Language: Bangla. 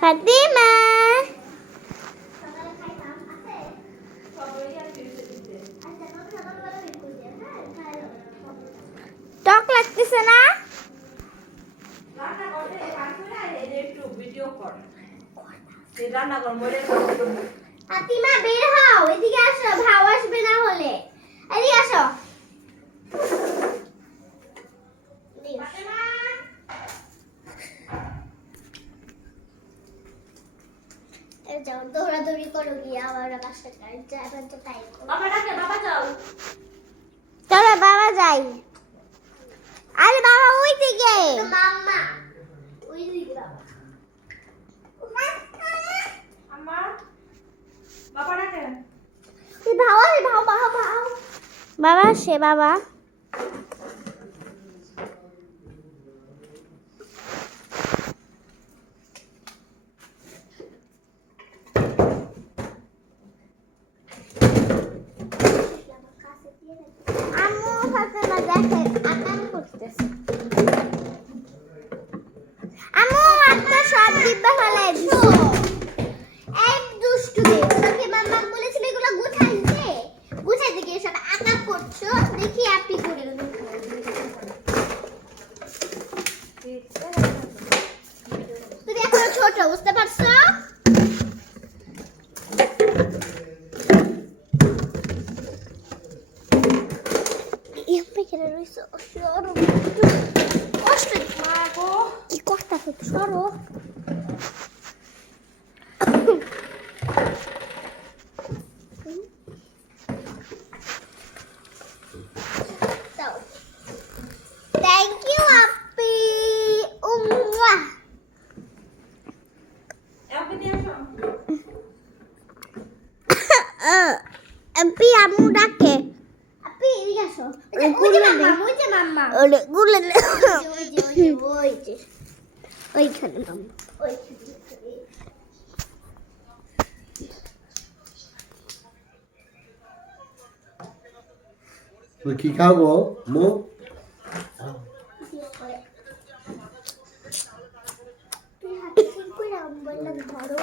ফাতিমা টক লাগতেছে না? ফাতিমা বের হও, এদিকে আসো, ভাও আসবে না হলে। এদিকে আসো। যাও দৌড়াদৌড়ি করো গিয়ে আবার বাসায় যাবার তো টাইম। বাবা ডাকে, বাবা যাও। চলো বাবা যাই। আরে বাবা ওই দিকে। মাম্মা ওই দিকে বাবা। আম্মা বাবা ডাকে। এই ভাও রে ভাও ভাও ভাও। বাবা সে বাবা। আম্মু ফাতেমা দেখে আকাম করতেছে। আম্মু একটা সব দিব্যা ফেলাই দিছো। এক দুষ্টু মেয়ে। ওকে মাম্মা বলেছিল এগুলো গুছাইতে। গুছাইতে গিয়ে সব আকাম করছো। দেখি আপনি করে দেবেন। তুমি এখন ছোট বুঝতে পারছো? কি করতেছো? সরো। Thank you, Appi. Umwah. Appi, amu ডাকে। আপি এদিকে আসো। ওই যে মাম্মা, ওই যে মাম্মা। ওলে গুলে ওই যে ওইখানে মাম্মা। ওইখানে। তুই কি খাবো মো? তুই হাতে ঠিক করে আম্বলটা ধরো।